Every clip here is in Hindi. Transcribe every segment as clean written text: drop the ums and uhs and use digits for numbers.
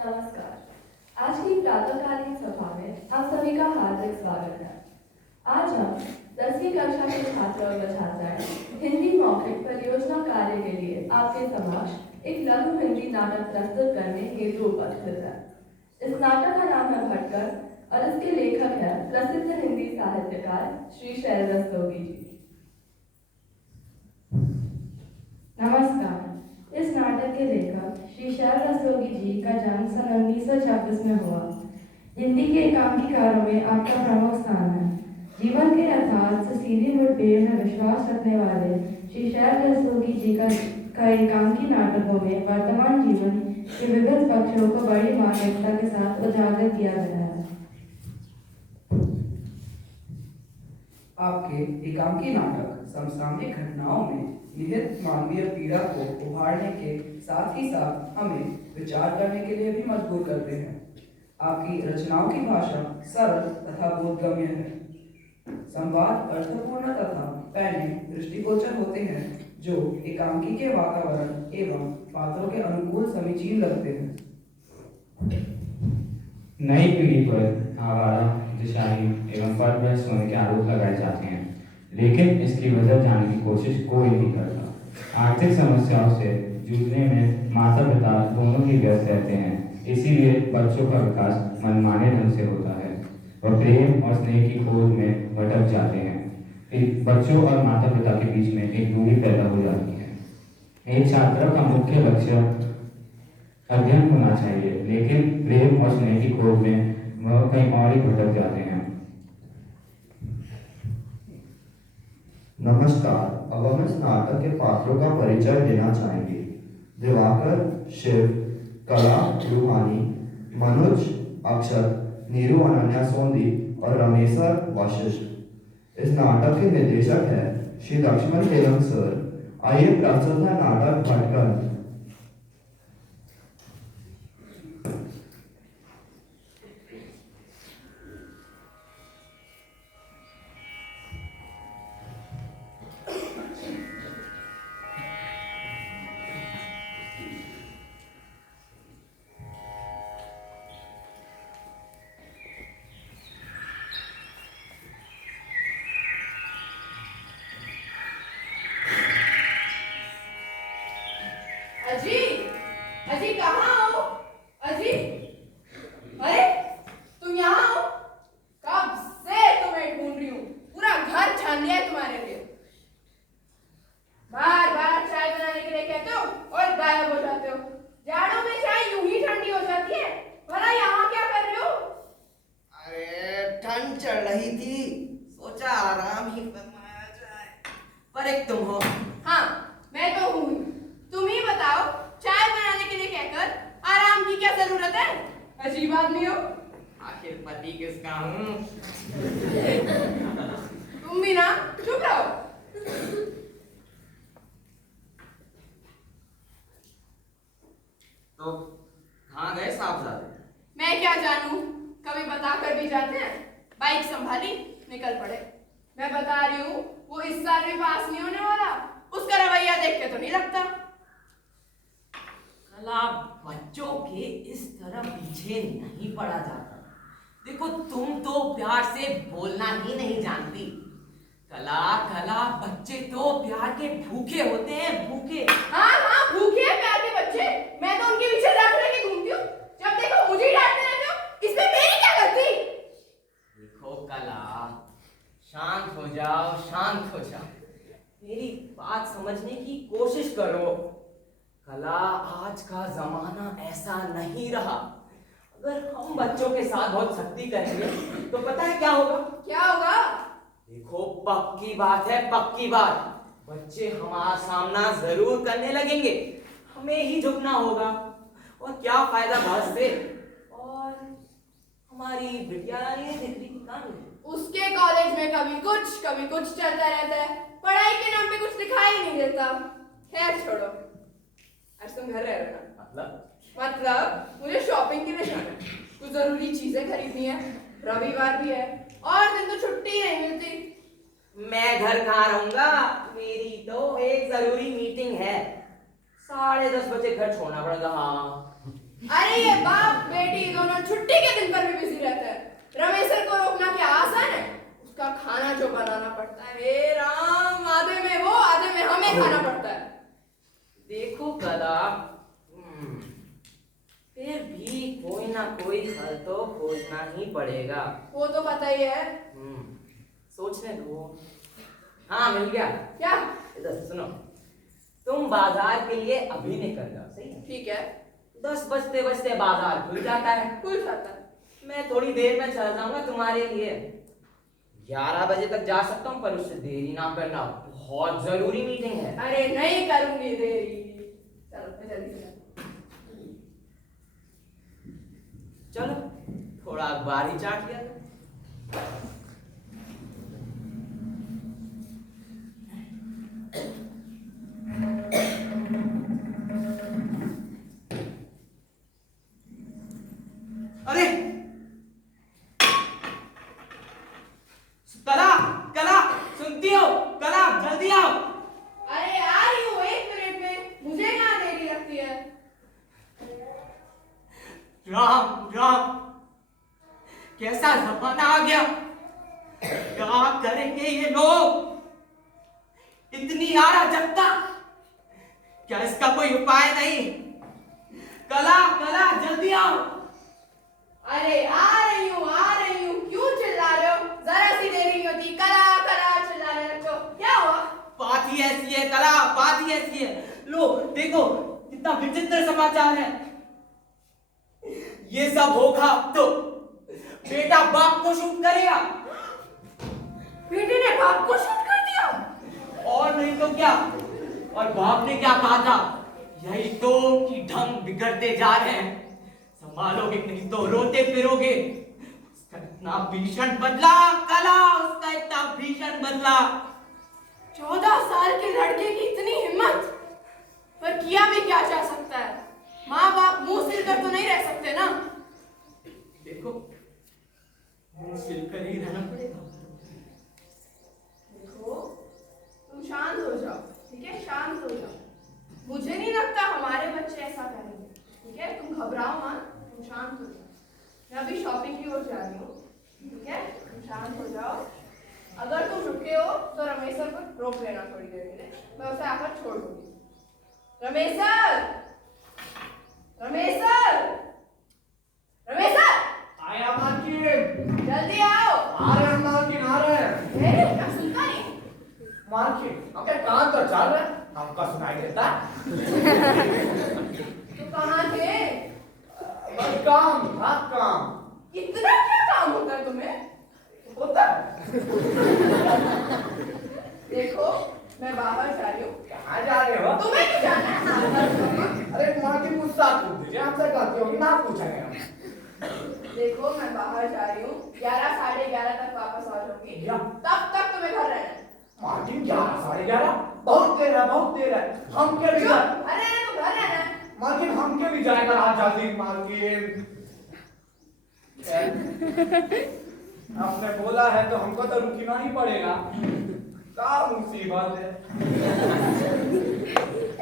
नमस्कार। आज की प्रातःकालीन सभा में आप सभी का हार्दिक स्वागत है। आज हम 10वीं कक्षा के छात्र और छात्राएं हिंदी मौखिक परियोजना कार्य के लिए आपके समक्ष एक लघु हिंदी नाटक प्रस्तुत करने हेतु उपस्थित है। इस नाटक का नाम है भटकर और इसके लेखक है प्रसिद्ध हिंदी साहित्यकार श्री शैल रस्तोगी जी। नमस्कार। इस नाटक के लेखक श्री शैल रस्तोगी जी का जन्म सन 1926 में हुआ। हिंदी के एकांकीकारों में आपका प्रमुख स्थान है। जीवन के यथार्थ से सीधी मुठभेड़ में विश्वास रखने वाले श्री शैल रस्तोगी जी का एकांकी नाटकों में वर्तमान जीवन के विविध पक्षों को बड़ी मार्मिकता के साथ उजागर किया गया है। आपके एकांकी नाटक समसामयिक घटनाओं में निहित मानवीय पीड़ा को उभारने के साथ ही साथ हमें विचार करने के लिए भी मजबूर करते हैं। आपकी रचनाओं की भाषा सरल तथा बोधगम्य है। संवाद अर्थपूर्ण तथा पहले दृष्टिगोचर होते हैं जो एकांकी के वातावरण एवं पात्रों के अनुकूल समीचीन लगते हैं। नई पीढ़ी पर आवारा, दिशाहीन एवं पथभ्रष्ट होने के आरोप लगाए जाते हैं, लेकिन इसकी वजह जानने की कोशिश कोई नहीं करता। आर्थिक समस्याओं से जूझने में माता पिता दोनों ही व्यस्त रहते हैं, इसीलिए बच्चों का विकास मनमाने ढंग से होता है और प्रेम और स्नेह की खोज में भटक जाते हैं। बच्चों और माता पिता के बीच में एक दूरी पैदा हो जाती है। एक छात्र का मुख्य लक्ष्य अध्ययन होना चाहिए, लेकिन प्रेम और स्नेह की खोज में वह कहीं और ही भटक जाते हैं। नमस्कार। अब हम इस नाटक के पात्रों का परिचय देना चाहेंगे। दिवाकर, शिव, कला, रूहानी, मनोज, अक्षर, नीरू, अनन्या सोंदी और रमेशर वशिष्ठ। इस नाटक के निर्देशक है श्री लक्ष्मण तेलंग सर। आइए प्रस्तुत है नाटक भटकर। अजी, अजी कहाँ हो? अजी, अरे तुम यहाँ हो? कब से तुम्हें ढूंढ रही हूँ, पूरा घर छान लिया है तुम्हारे लिए। बार बार चाय बनाने के लिए कहते हो और गायब हो जाते हो। जाड़ों में चाय यूं ही ठंडी हो जाती है, भला यहाँ क्या कर रहे हो? अरे ठंड चढ़ रही थी, सोचा आराम ही फरमाया जाए। पर एक तुम हो। हाँ, मैं तो हूँ। तुम ही बताओ, चाय बनाने के लिए कहकर आराम की क्या जरूरत है? अजीब आदमी हो। आखिर पति किसका हूँ? तुम भी ना चुप रहो। तो कहाँ गए साहबजादे? मैं क्या जानूं, कभी बता कर भी जाते हैं। बाइक संभाली निकल पड़े। मैं बता रही हूँ, वो इस साल भी पास नहीं होने वाला। उसका रवैया देख के तो नहीं लगता। कला, बच्चों के इस तरह पीछे नहीं पड़ा जाता। देखो तुम तो प्यार से बोलना ही नहीं जानती। कला कला, बच्चे तो प्यार के भूखे होते हैं, भूखे। हाँ हाँ, भूखे हैं प्यार के बच्चे। मैं तो उनके पीछे रख के घूमती हूँ। जब देखो मुझे ही डांटने लगते हो। इसमें मेरी क्या गलती? देखो कला, शांत हो जाओ, शांत हो जाओ। मेरी बात समझने की कोशिश करो। कला, आज का जमाना ऐसा नहीं रहा। अगर हम बच्चों के साथ बहुत सख्ती करेंगे तो पता है क्या होगा? क्या होगा? देखो पक्की बात है, पक्की बात। बच्चे हमारा सामना जरूर करने लगेंगे, हमें ही झुकना होगा। और क्या फायदा बहस से? और हमारी बिटिया ये दिखरी की कहानी, उसके कॉलेज में कभी कुछ चलता रहता है। पढ़ाई के नाम पे कुछ दिखाई नहीं देता। खैर छोड़ो, आज तुम घर रह रहे हो ना? मतलब मुझे शॉपिंग के लिए जाना है, कुछ जरूरी चीजें खरीदनी है। रविवार भी है और दिन तो छुट्टी नहीं मिलती। मैं घर कहाँ रहूंगा? मेरी तो एक जरूरी मीटिंग है, 10:30 बजे घर छोड़ना पड़ेगा। हाँ, अरे ये बाप बेटी दोनों छुट्टी के दिन पर भी बिजी रहते हैं। रमेश सर को रोकना क्या आसान है? उसका खाना जो बनाना पड़ता है, हे राम, आधे में वो आधे में हमें खाना पड़ता है। देखो कला, फिर भी कोई ना कोई हल तो खोजना ही पड़ेगा। वो तो पता ही है। सोचने दो। हाँ, मिल गया। क्या? इधर सुनो, तुम बाजार के लिए अभी निकल जाओ, सही है? ठीक है। 10 बजते बजते बाजार खुल जाता है। खुल जाता है। मैं थोड़ी देर में चल जाऊंगा तुम्हारे लिए। 11 बजे तक जा सकता हूँ, पर उससे देरी ना करना, बहुत जरूरी मीटिंग है। अरे नहीं करूंगी देरी। चलो मैं जल्दी से। चलो थोड़ा अखबार ही चाट लिया जाए। अरे कला, कला सुनती हो? कला जल्दी आओ। अरे आ रही हूँ 1 मिनट में। मुझे कहाँ देरी लगती है? राम राम, कैसा जमाना आ गया। क्या करेंगे ये लोग? इतनी अराजकता, क्या इसका कोई उपाय नहीं? कला, कला जल्दी आओ। अरे आ रही हूँ क्यों चिल्ला रहे हो? जरा सी देरी नहीं होती, कला कला चिल्ला रहे हो। क्या हुआ? बात ही ऐसी है कला, बात ही ऐसी है। लो देखो कितना विचित्र समाचार है। ये सब होगा तो बेटा बाप को शूट करेगा। बेटे ने बाप को शूट कर दिया? और नहीं तो क्या। और बाप ने क्या कहा था? यही तो कि ढंग बिगड़ते जा रहे हैं, संभालोगे नहीं तो रोते फिरोगे। उसका इतना भीषण बदला कला, उसका इतना भीषण बदला। 14 साल के लड़के की इतनी हिम्मत, पर किया भी क्या जा सकता है? माँ बाप मुंह सिलकर तो नहीं रह सकते ना। देखो मुंह सिलकर ही रहना पड़ेगा। देखो तुम शांत हो जाओ, ठीक है? शांत हो जाओ। मुझे नहीं लगता हमारे बच्चे ऐसा करेंगे, ठीक है? तुम घबराओ मत, तुम शांत हो जाओ। मैं अभी शॉपिंग की ओर जा रही हूँ, ठीक है? तुम शांत हो जाओ। अगर तुम रुके हो तो रमेश सर को रोक लेना थोड़ी देर के लिए, मैं उसे आकर छोड़ दूंगी। Ramesh sir, Ramesh sir, Ramesh sir, आया मार्किन। जल्दी आओ। आ रहे हैं मार्किन, आ रहे हैं। क्या सुनता नहीं? मार्किन हमके कान तो चल रहे, हमका सुनाई देता। तो कहाँ थे? बस काम था, काम। इतना क्या काम होता है तुम्हें? होता है। देखो मैं बाहर जा रही हूँ। कहाँ जा रहे हो? तुम्हें क्यों जाना है? अरे मार्किन मुझसे पूछ दीजिए, हमसे गलती होगी ना पूछेंगे हम। देखो मैं बाहर जा रही हूँ, 11 साढ़े 11 तक वापस आ जाऊंगी। क्या? तब तक तुम्हें घर रहना है। मार्किन 11 साढ़े 11 बहुत देर है, बहुत देर है। हम के भी क्यों? अरे तुम घर रहना है। मार्किन हम के भी जाएगा आज जल्दी। मार्किन आपने बोला है तो हमको तो रुकना ही पड़ेगा। क्या मुसीबत है।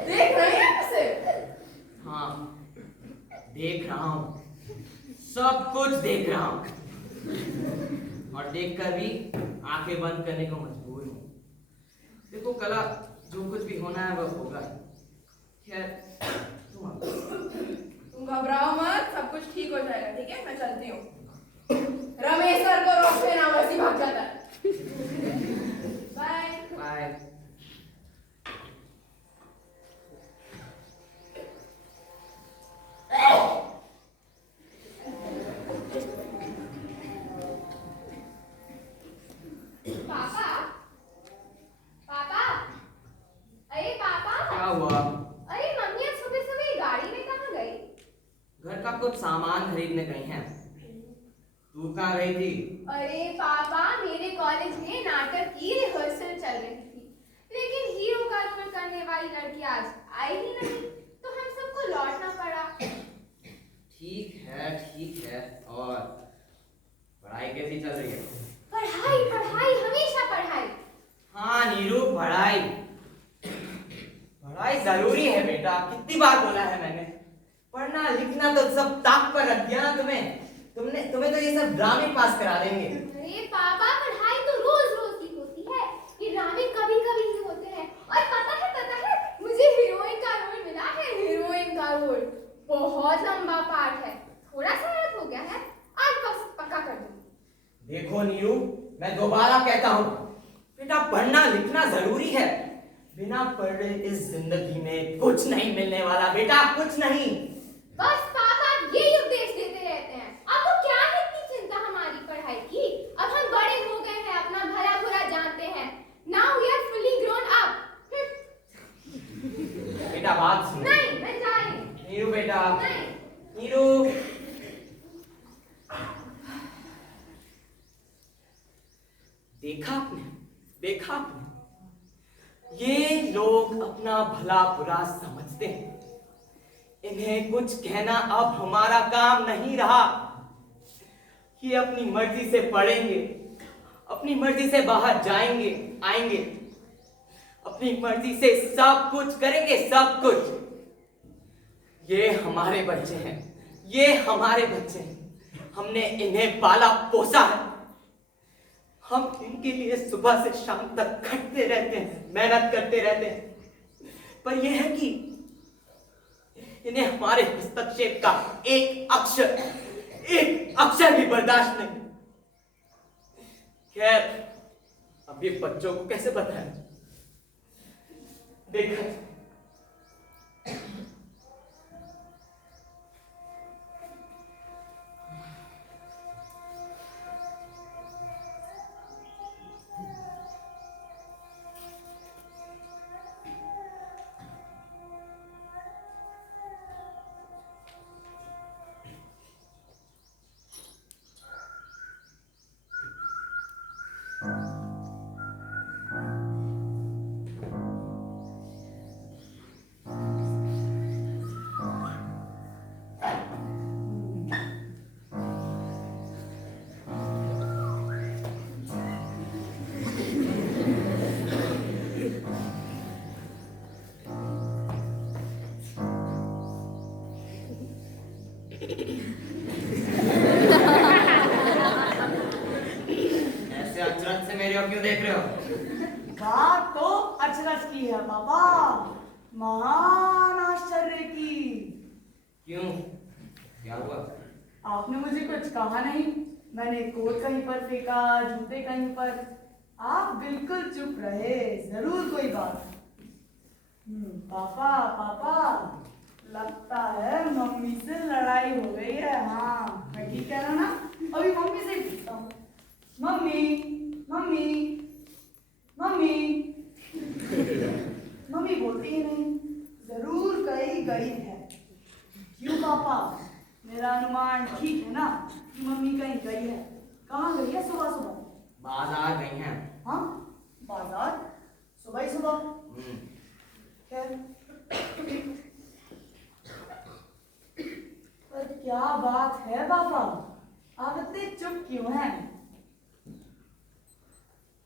देख रहे हैं उसे? हाँ देख रहा हूँ, सब कुछ देख रहा हूँ, और देखकर भी आंखें बंद करने को मजबूर हूँ। देखो कला, जो कुछ भी होना है वह होगा। खैर तुम घबराओ मत, सब कुछ ठीक हो जाएगा, ठीक है? मैं चलती हूँ। रमेश सर को रोक लेना, वैसे ही भाग जाता है। Bye bye. पापा, पापा, अरे पापा, क्या हुआ? अरे मम्मी आज सुबह सुबह गाड़ी में कहाँ गई? घर का कुछ सामान खरीदने गई हैं। तू कहाँ गई थी? अरे पापा, मेरे कॉलेज में नाटक की रिहर्सल चल रही थी, लेकिन हीरो का रोल करने वाली लड़की आज आई ही नहीं, तो हम सबको लौटना पड़ा। ठीक है। और पढ़ाई कैसी चल रही है? पढ़ाई पढ़ाई, हमेशा पढ़ाई। हाँ नीरू, पढ़ाई जरूरी है बेटा। कितनी बार बोला है मैंने, पढ़ना लिखना तो सब ताक पर पर रख दिया ना तुम्हें तो ये सब ड्रामे पास करा देंगे। अरे पापा, पढ़ाई तो रोज रोज की होती है, ये ड्रामे कभी कभी ही होते हैं। और पता है मुझे हीरोइन का रोल मिला है, हीरोइन का रोल। बहुत लंबा पार्ट है, थोड़ा सा याद हो गया है, आज बस पक्का कर दूंगी। देखो नीरू, मैं दोबारा कहता हूँ, बेटा पढ़ना लिखना जरूरी है। बिना पढ़े इस जिंदगी में कुछ नहीं मिलने वाला बेटा, कुछ नहीं। बस पापा ये उपदेश देते रहते हैं, आपको क्या है इतनी चिंता हमारी पढ़ाई की? अब हम बड़े हो गए हैं, अपना भला बुरा जानते हैं। Now we are fully grown up. बेटा बात सुनो। नहीं, मैं जा रही हूँ। नीरू बेटा, नहीं। नीरू। देखा आपने, ये लोग अपना भला बुरा समझते हैं। इन्हें कुछ कहना अब हमारा काम नहीं रहा। ये अपनी मर्जी से पढ़ेंगे, अपनी मर्जी से बाहर जाएंगे आएंगे, अपनी मर्जी से सब कुछ करेंगे, सब कुछ। ये हमारे बच्चे हैं, ये हमारे बच्चे हैं। हमने इन्हें पाला पोसा है। हम इनके लिए सुबह से शाम तक खटते रहते हैं, मेहनत करते रहते हैं। पर यह है कि इन्हें हमारे हस्तक्षेप का एक अक्षर भी बर्दाश्त नहीं। खैर, अब ये बच्चों को कैसे बताएं? देखा ऐसे अचरज से मेरे क्यों देख रहे हो? बात तो अचरज की है पापा, महान आश्चर्य की। क्यों, क्या हुआ? आपने मुझे कुछ कहा नहीं। मैंने कोट कहीं पर फेंका, जूते कहीं पर, आप बिल्कुल चुप रहे। जरूर कोई बात। पापा पापा, लगता है मम्मी से लड़ाई हो गई है। हाँ, मैं ठीक कह रहा ना? अभी मम्मी से पूछता हूँ। मम्मी मम्मी मम्मी मम्मी बोलती ही नहीं। जरूर कहीं गई है। क्यों पापा, मेरा अनुमान ठीक है ना कि मम्मी कहीं गई है? कहाँ गई है सुबह सुबह? बाजार गई हैं। हाँ, बाजार सुबह ही सुबह? खैर, पर क्या बात है पापा, आप इतने चुप क्यों हैं?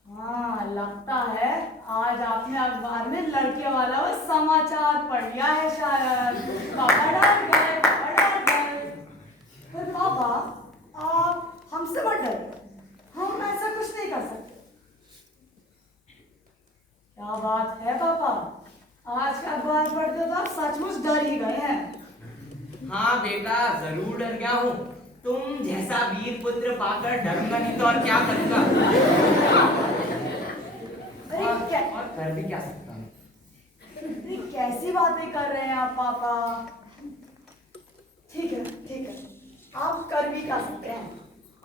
हाँ, लगता है आज आपने अखबार में लड़के वाला वो समाचार पढ़ लिया है शायद। पापा डर गए, पापा डर गए। पर पापा, आप हमसे मत डरिए, हम ऐसा कुछ नहीं कर सकते। क्या बात है पापा, आज का अखबार पढ़ते तो आप सचमुच डर ही गए हैं। हाँ बेटा, जरूर डर गया हूँ। तुम जैसा वीर पुत्र पाकर डरूंगा नहीं तो और क्या करूंगा? और कर भी क्या सकता हूँ? अरे कैसी बातें कर रहे हैं आप पापा? ठीक है, आप कर भी क्या सकते हैं?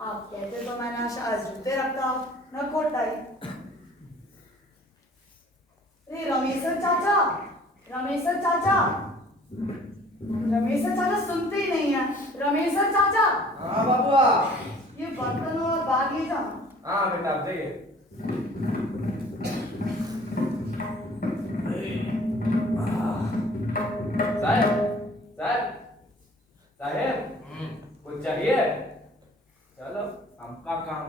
आप कहते तो मैंने शायद जूते रखता, न कोट टाई। अरे रमेशर चाचा सुनते ही नहीं है। रमेशर चाचा। हाँ बाबुआ। ये बर्तन और बाग ले जाओ। हाँ बेटा, आप जाइए। साहेब, कुछ चाहिए? चलो, हमका काम।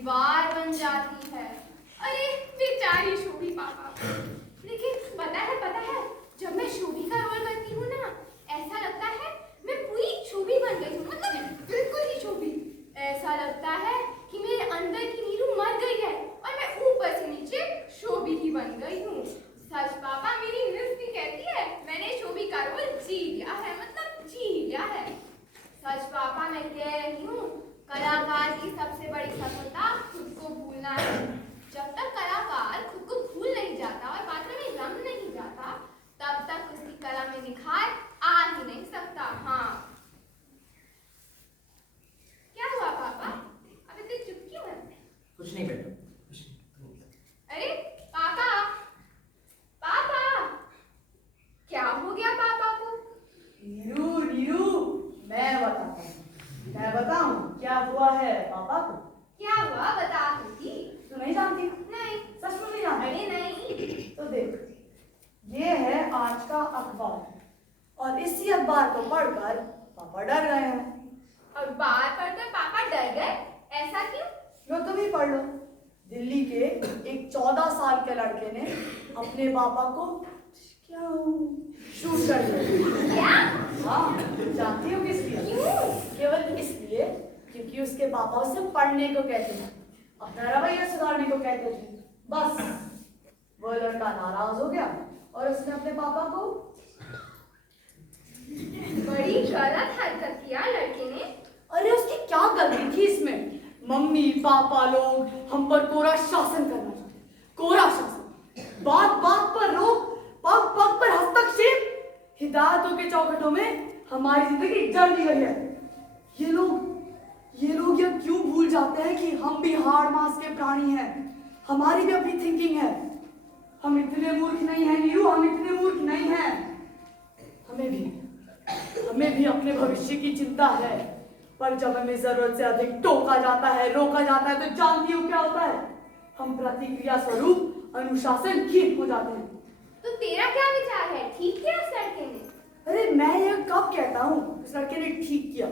दीवार बन जाती है। अरे बेचारी शोभी पापा। लेकिन पता है जब मैं शोभी का रोल करती हूँ ना, ऐसा लगता है मैं पूरी शोभी बन गई हूँ, मतलब बिल्कुल ही शोभी। ऐसा लगता है कि मेरे अंदर की नीरू मर गई है और मैं ऊपर से नीचे शोभी ही बन गई हूँ। सच पापा, मेरी मिस भी कहती है मैंने शोभी का रोल जी लिया है, मतलब जी लिया है। सच पापा, मैं कह रही हूँ कलाकार की सबसे बड़ी सफलता खुद को भूलना है। जब तक कलाकार खुद को भूल नहीं जाता और पात्र में रम नहीं जाता, तब तक उसकी कला में निखार आ ही नहीं सकता। हाँ, क्या हुआ पापा? अब इतने चुप क्यों है? कुछ नहीं बेटा। अरे पापा, पापा, क्या हो गया पापा को? नीरू नीरू, मैं बताऊं क्या हुआ है पापा को? क्या हुआ बता दीदी। तू नहीं जानती? नहीं। सच में नहीं जानती? अरे नहीं। तो देख, ये है आज का अखबार और इसी अखबार को पढ़कर पापा डर गए हैं। अखबार पढ़कर पापा डर गए? ऐसा क्यों? लो तुम ही पढ़ लो। दिल्ली के एक 14 साल के लड़के ने अपने पापा को क्या शूट कर दिया। क्या? हाँ, जानती हो किस लिए? क्यों? केवल इसलिए क्योंकि उसके पापा उसे पढ़ने को कहते थे, अपना रवैया सुधारने को कहते थे। बस वो लड़का नाराज हो गया और उसने अपने पापा को बड़ी गलत हरकत किया लड़के ने। अरे उसकी क्या गलती थी इसमें? मम्मी पापा लोग हम पर कोरा शासन करना चाहते, कोरा शासन, बात बात पर रोक, पग पग पर हस्तक्षेप, हिदायतों के चौखटों में हमारी जिंदगी जल दी गई है। ये लोग यह क्यों भूल जाते हैं कि हम भी हाड़ मांस के प्राणी हैं, हमारी भी अपनी थिंकिंग है। हम इतने मूर्ख नहीं हैं नीरू, हम इतने मूर्ख नहीं हैं। हमें भी अपने भविष्य की चिंता है, पर जब हमें जरूरत से अधिक टोका जाता है, रोका जाता है, तो जानती हो क्या होता है? हम प्रतिक्रिया स्वरूप अनुशासनहीन हो जाते हैं। तो तेरा क्या विचार है? ठीक किया उस लड़के ने? अरे मैं यह कब कहता हूँ उस लड़के ने ठीक किया,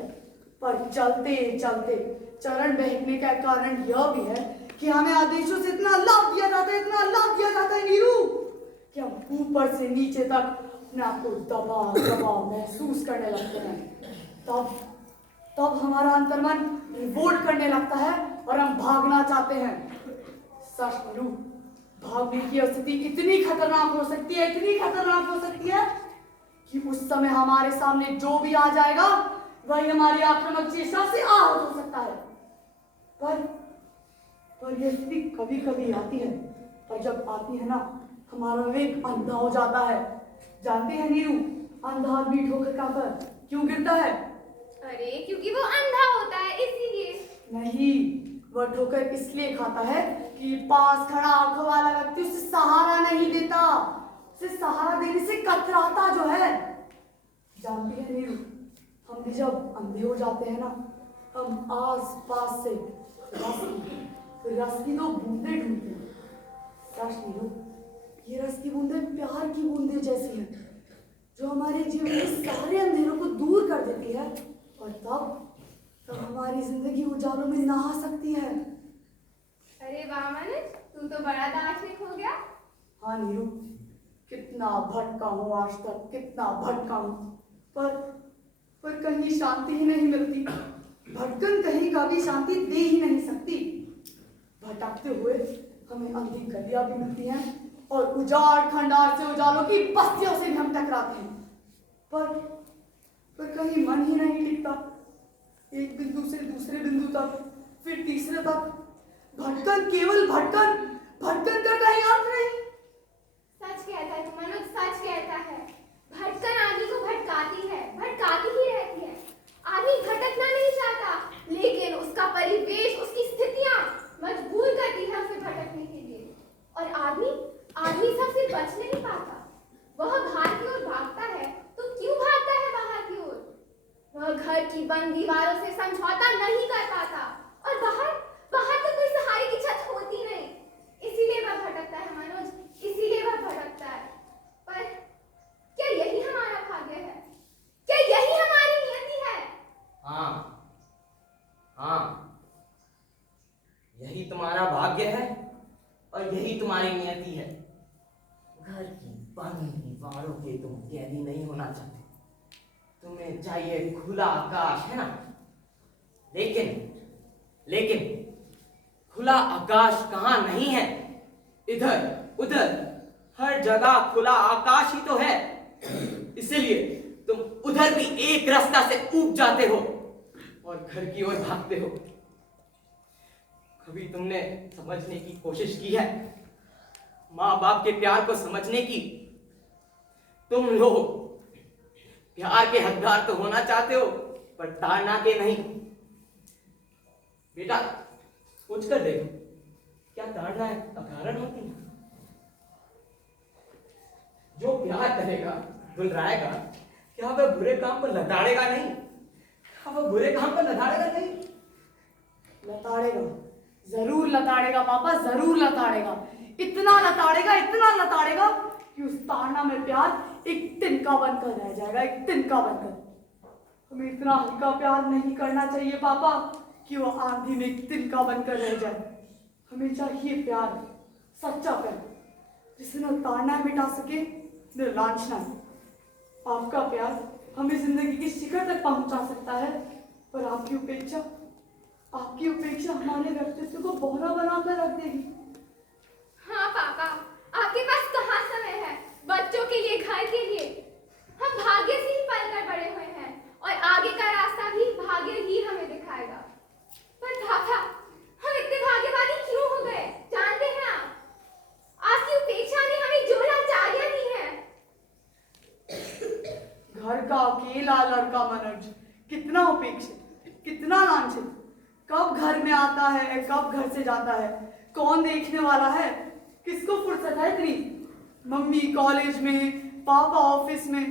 पर चलते चलते चरण बहकने का कारण यह भी है कि हमें आदेशों से इतना लाभ दिया जाता है, इतना लाभ दिया जाता है नीरू, कि हम ऊपर से नीचे तक अपने आप को दबा दबा महसूस करने लगते हैं। तब हमारा अंतर्मन रिवोल्ट करने लगता है और हम भागना चाहते हैं। सच नीरू, भागने की स्थिति इतनी खतरनाक हो सकती है, इतनी खतरनाक हो सकती है कि उस समय हमारे सामने जो भी आ जाएगा वही हमारी आक्रामक चेष्टा से आहत हो सकता है। पर यह स्थिति कभी कभी आती है, पर जब आती है ना, हमारा विवेक अंधा हो जाता है। जानते हैं नीरू, अंधा आदमी ठोकर खाकर क्यों गिरता है? अरे क्योंकि वो अंधा होता है, इसीलिए। नहीं, वह ठोकर इसलिए खाता है कि पास खड़ा आंखों वाला व्यक्ति उसे सहारा नहीं देता, उसे सहारा देने से कतराता जो है। जानती है नीरू, हम भी जब अंधे हो जाते हैं ना, हम आस पास से रस की 2 बूंदे ढूंढते हैं। सच नीरू, ये रस की बूंदे प्यार की बूंदे जैसी हैं, जो हमारे जीवन के सारे अंधेरों को दूर कर देती है, और तब हमारी जिंदगी उजालों में नहा सकती है। अरे वाह मनोज, तू तो बड़ा दार्शनिक हो गया। हाँ नीरू, कितना भटका हूँ आज तक, कितना भटका हूँ, पर कहीं शांति ही नहीं मिलती। भटकन कहीं का भी शांति दे ही नहीं सकती। भटकते हुए हमें अंधी गलियां भी मिलती हैं और उजाड़ खंडार से उजालों की बस्तियों से भी हम टकराते हैं, पर कहीं मन ही नहीं टिकता। एक बिंदु से दूसरे बिंदु तक, फिर तीसरे तक, भटकन, केवल भटकन का कहीं अंत नहीं। सच कहता है तू मनोज, सच कहता है। भटकन आदमी को भटकाती है, भटकाती ही रहती है। आदमी भटकना नहीं चाहता, लेकिन उसका परिवेश, उसकी स्थितियां मजबूर करती है उसे भटकने के लिए। और आदमी सबसे बच नहीं पाता। वह बाहर की ओर भागता है, तो क्यों भागता है बाहर की ओर? वह घर की बंद दीवारों से समझौता नहीं कर पाता, और बाहर तो कोई सहारे की छत होती नहीं। इसीलिए वह भटकता है मनोज, इसीलिए वह भटकता है। पर क्या यही हमारा भाग्य है? क्या यही हमारी नियति है? हाँ, यही तुम्हारा भाग्य है और यही तुम्हारी नियति है। घर की बंद दीवारों के तुम कैदी नहीं होना चाहते, तुम्हें चाहिए खुला आकाश, है ना? लेकिन खुला आकाश कहाँ नहीं है? इधर उधर हर जगह खुला आकाश ही तो है। इसलिए तुम उधर भी एक रास्ता से ऊब जाते हो और घर की ओर भागते हो। कभी तुमने समझने की कोशिश की है, माँ बाप के प्यार को समझने की? तुम लोग प्यार के हकदार तो होना चाहते हो, पर ताड़ना के नहीं। बेटा सोच कर देखो, क्या ताड़ना है अकारण होती है? जो प्यार करेगा, दुलराएगा, क्या वह बुरे काम पर लताड़ेगा नहीं? क्या वह बुरे काम पर लताड़ेगा नहीं? लताड़ेगा, जरूर लताड़ेगा पापा, जरूर लताड़ेगा। इतना लताड़ेगा कि उस ताड़ना में प्यार एक तिनका बनकर रह जाएगा, एक तिनका बनकर। हमें इतना हल्का प्यार नहीं करना चाहिए पापा कि वो आंधी में एक तिनका बनकर रह जाए। हमें चाहिए प्यार, सच्चा प्यार, जिसे न ताड़ना मिटा सके न लांछना। आपका प्यार हमें जिंदगी की शिखर तक पहुंचा सकता है, पर आपकी उपेक्षा हमारे व्यक्तित्व को बोहरा बनाकर रख देगी। हाँ पापा, आपके पास कहाँ समय है बच्चों के लिए, घर के लिए? हम भाग्य से ही पलकर बड़े हुए हैं और आगे का रास्ता भी भाग्य ही हमें दिखाएगा। पर पापा, हम इतने भाग्यवादी क्यों हो गए? जानते हैं आप, आपकी उपेक्षा ने हमें जो लाचारियां दी हैं। घर का अकेला लड़का मनोज कितना उपेक्षित, कितना लांछित। कब घर में आता है, कब घर से जाता है, कौन देखने वाला है, किसको फुर्सत है इतनी? मम्मी कॉलेज में, पापा ऑफिस में।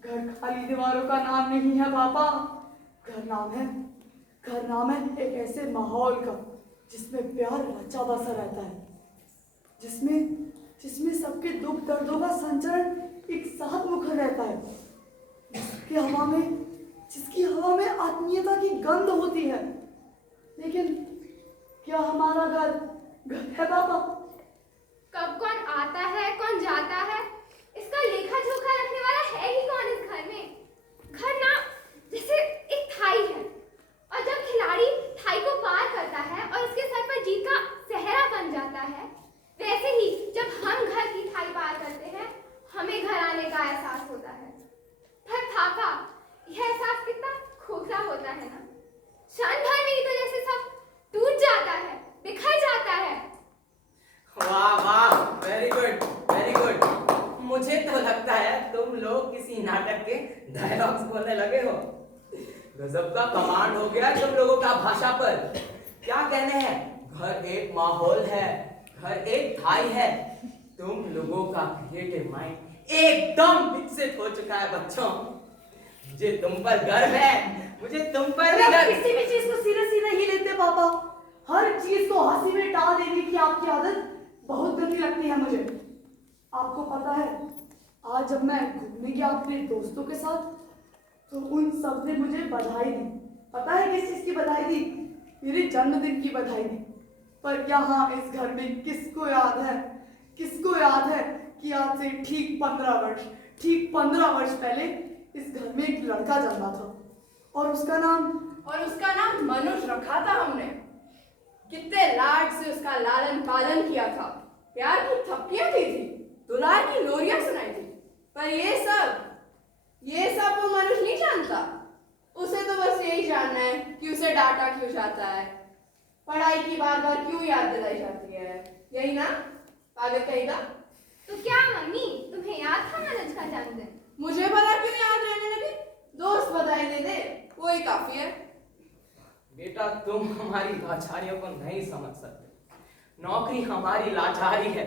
घर खाली दीवारों का नाम नहीं है पापा, घर नाम है एक ऐसे माहौल का जिसमें प्यार रचा बसा रहता है, जिसमें सबके दुख दर्दों का संचरण एक साथ मुखर रहता है, जिसकी हवा में आत्मीयता की गंध होती है। लेकिन क्या हमारा घर है पापा? कब कौन आता है, कौन जाता है, इसका लेखा जोखा रखने वाला है ही कौन इस घर में? घर ना जैसे एक थाई है, और जब खिलाड़ी थाई को पार करता है और उसके सर पर जीत का सेहरा बन जाता है, वैसे ही जब हम घर की थाई पार करते हैं, हमें घर आने का एहसास होता है। पर पापा, यह एहसास कितना खोखला होता है ना। क्षण भर में ही तो जैसे सब टूट जाता है, बिखर जाता है। वाह वाह, वेरी गुड वेरी गुड। मुझे तो लगता है तुम लोग किसी नाटक के डायलॉग्स बोलने लगे हो। गजब का कमांड हो गया तुम लोगों का भाषा पर। क्या कहने हैं, घर एक माहौल है, घर एक थाई है। तुम लोगों का क्रिएटिव माइंड एकदम विकसित हो चुका है बच्चों। मुझे तुम पर गर्व है, मुझे तुम पर भी गर्व। किसी भी चीज को सीरियसली नहीं लेते पापा, हर चीज को हंसी में टाल देने की आपकी आदत बहुत गंदी लगती है मुझे। आपको पता है, आज जब मैं घूमने गया अपने दोस्तों के साथ, तो उन सब ने मुझे बधाई दी। पता है किस चीज की बधाई दी? मेरे जन्मदिन की बधाई दी। पर यहाँ इस घर में किसको याद है कि आज से ठीक 15 वर्ष पहले इस घर में एक लड़का जन्मा था, और उसका नाम मनुष्य रखा था हमने। कितने लाड से उसका लालन पालन किया था, प्यार की थपकियां दी थी, दुलार की लोरियां सुनाई थी। पर ये सब वो मनुष्य नहीं जानता। उसे तो बस यही जानना है कि उसे डांटा क्यों जाता है, पढ़ाई की बार बार क्यों याद दिलाई जाती है। यही ना पागल कहेगा। तो क्या मम्मी, तुम्हें याद था मनोज का जन्मदिन? मुझे भला क्यों याद रहने लगी? दोस्त बधाई दे दे, वही काफी है। बेटा, तुम हमारी लाचारियों को नहीं समझ सकते। नौकरी हमारी लाचारी है,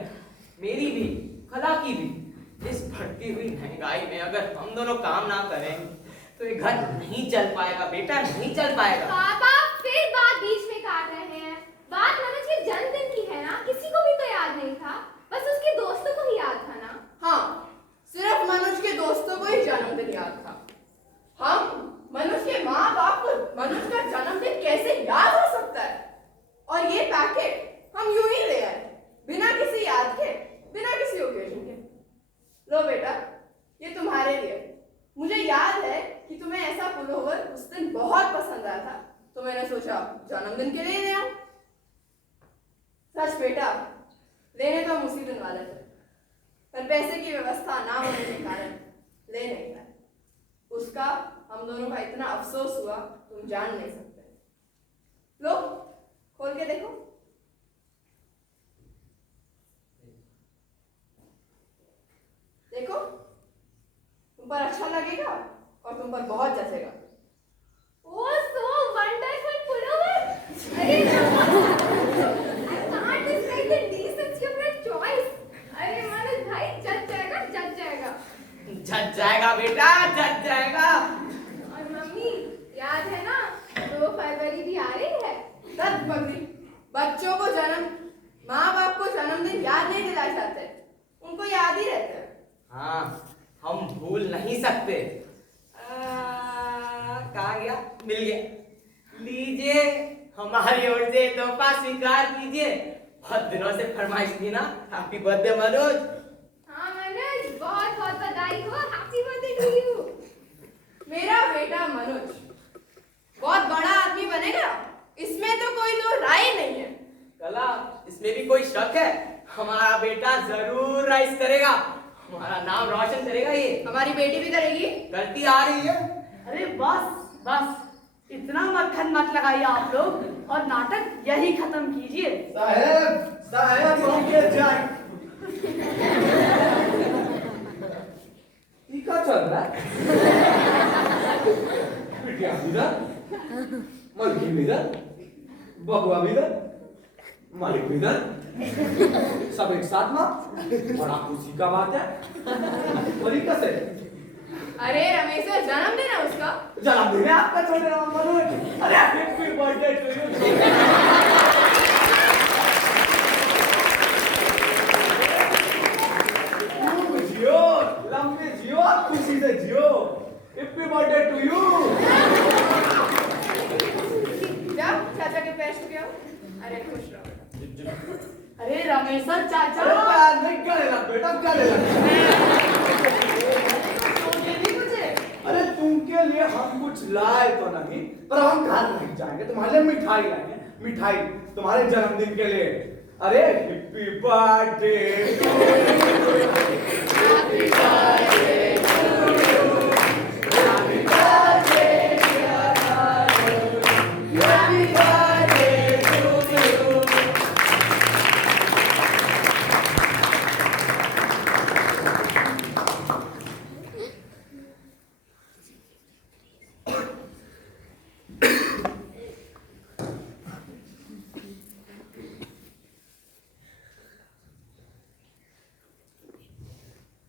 मेरी भी, कला की भी। इस बढ़ती हुई महंगाई में अगर हम दोनों काम ना करें तो ये घर नहीं चल पाएगा बेटा, नहीं चल पाएगा। पापा फिर बात बीच में काट रहे हैं। बात मनोज के जन्मदिन की है ना, किसी को भी तो याद नहीं था, बस उसके दोस्तों को ही याद था ना। हाँ, सिर्फ मनोज के दोस्तों को ही जन्मदिन याद था। हम मनोज के माँ बाप को मनोज का जन्मदिन कैसे याद हो सकता है? और ये पैकेज सच बेटा, लेने तो हम उसी दिन वाले थे, पर पैसे की व्यवस्था ना होने के कारण ले नहीं पाए। उसका हम दोनों का इतना अफसोस हुआ तुम जान नहीं सकते। लो खोल के देखो। देखो, तुम पर अच्छा लगेगा और तुम पर बहुत जचेगा। Oh, so wonderful pullover! अरे I can't describe the decency of your choice. अरे मनोज भाई जच जाएगा, जच जाएगा। जच जाएगा बेटा, जच जाएगा। और मम्मी याद है ना 2 फरवरी भी आ रही है। दत्त बकरी, बच्चों को माँ बाप को जन्मदिन याद नहीं दिला जाते, उनको याद ही रहते हैं। हाँ, हम भूल नहीं सकते। कहाँ गया? मिल गया। लीजिए, हमारी ओर से तोहफा स्वीकार कीजिए। बहुत दिनों से फरमाइश थी ना, हैप्पी बर्थडे मनोज। हाँ मनोज, बहुत बहुत बधाई हो, हैप्पी बर्थडे टू यू। मेरा बेटा मनोज बहुत बड़ा आदमी बनेगा, इसमें तो कोई दो राय नहीं है। कला, इसमें भी कोई शक है? हमारा बेटा जरूर राइज करेगा, हमारा नाम रोशन करेगा। ये हमारी बेटी भी करेगी। करती आ रही है। अरे बस बस, इतना मक्खन मत लगाइए आप लोग और नाटक यही खत्म कीजिए। साहब हमके जाए। ये क्या चल रहा है? बिटिया इधर, मलकी इधर, बबुआ इधर, मालिक इधर, सब एक साथ में। बड़ा खुशी का बात है। और ये कैसे? अरे रमेश सर, जन्मदिन है उसका। जन्मदिन है आपका छोटे राम मनोज। अरे हैप्पी बर्थडे टू यू। जियो, लंबे जियो, खुशी से जियो। Happy birthday to you. जाओ चाचा के पैर छू के आओ। अरे खुश रहो। अरे रमेशर चाचा, नहीं गले लग बेटा, गले लग। अरे तुमके लिए हम कुछ लाए तो नहीं, पर हम घर नहीं जाएंगे, तुम्हारे लिए मिठाई लाएंगे। मिठाई तुम्हारे जन्मदिन के लिए। अरे happy birthday to you, happy birthday to you, happy birthday dear Manoj, happy birthday to you.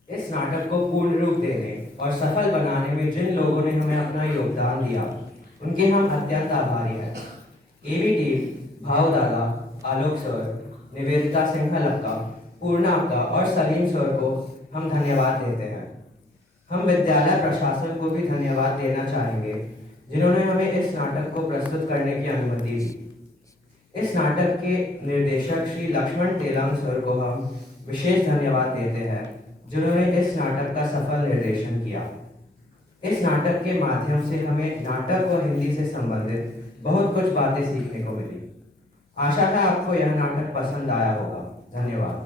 इस नाटक को पूर्ण रूप देने और सफल बनाने में जिन लोगों ने हमें अपना योगदान दिया, उनके हम अत्यंत आभारी हैं। एवी टीम, भाव दादा, आलोक सर, निवेदिता सिंघलक्का, पूर्णाक्का और सलीम सर को हम धन्यवाद देते हैं। हम विद्यालय प्रशासन को भी धन्यवाद देना चाहेंगे, जिन्होंने हमें इस नाटक को प्रस्तुत करने की अनुमति दी। इस नाटक के निर्देशक श्री लक्ष्मण तेलंग सर को हम विशेष धन्यवाद देते हैं, जिन्होंने इस नाटक का सफल निर्देशन किया। इस नाटक के माध्यम से हमें नाटक और हिंदी से संबंधित बहुत कुछ बातें सीखने को मिली। आशा है आपको यह नाटक पसंद आया होगा। धन्यवाद।